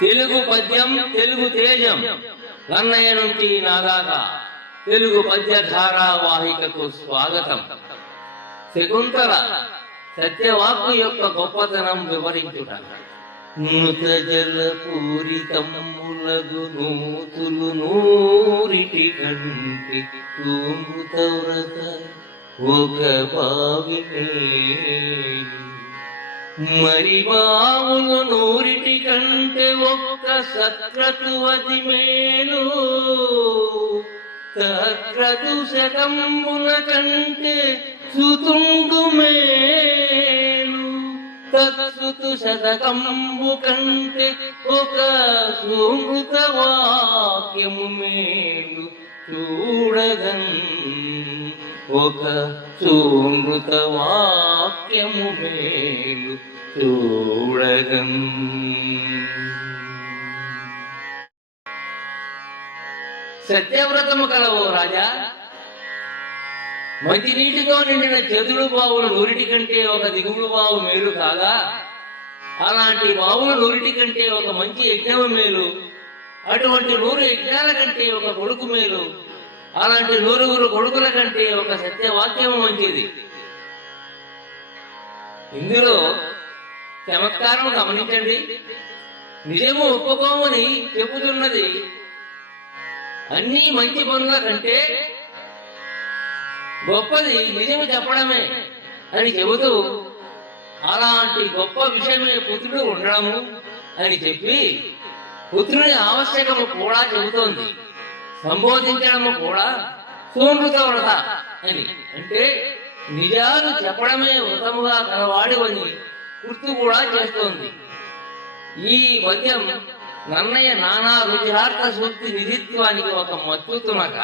తెలుగు పద్యం తెలుగు తేజం నన్నయ్య నుంచి నాదాకా తెలుగు పద్య ధారావాహికకు స్వాగతం. శకుంతల సత్యవాక్కు యొక్క గొప్పతనం వివరించుట. నృత జల పూరితమ్ములగు నూతులు నూరిటి కంటి తూమృతవ్రత ఒక బావి మరి బావులు నూరిటి కంటే ఒక్క సత్క్రతువతి మేలు, తత్క్రతు శతంబుల కంటే సుతుండు మేలు, తత్సుతు శతకంబు కంటే ఒక సుమృత వాక్యము మేలు చూడగన్, ఒక సుమృత వాక్యము మేలు చూడగన్. సత్యవ్రతము కలవో రాజా, మంచినీటితో నిండిన చేతుడు బావులు నూరిటి కంటే ఒక దిగుడు బావు మేలు కాగా, అలాంటి బావులు నూరిటి కంటే ఒక మంచి యజ్ఞము మేలు, అటువంటి 100 యజ్ఞాల కంటే ఒక కొడుకు మేలు, అలాంటి 100 కొడుకుల కంటే ఒక సత్యవాక్యము మంచిది. ఇందులో చమత్కారం గమనించండి. నిజము ఒప్పుకోమని చెబుతున్నది అన్ని మంచి పనుల కంటే గొప్పది నిజము చెప్పడమే అని చెబుతూ, అలాంటి గొప్ప విషయమే పుత్రుడు ఉండడము అని చెప్పి పుత్రుని ఆవశ్యకము కూడా చెబుతోంది. సంబోధించడము కూడా సూమృత వ్రత అని, అంటే నిజాలు చెప్పడమే వ్రతముగా కలవాడివని గుర్తు కూడా చేస్తోంది. ఈ పద్యం నన్నయ్య నానా రుచిరార్థ సూక్తి నిధిత్వానికి ఒక మచ్చుతునక.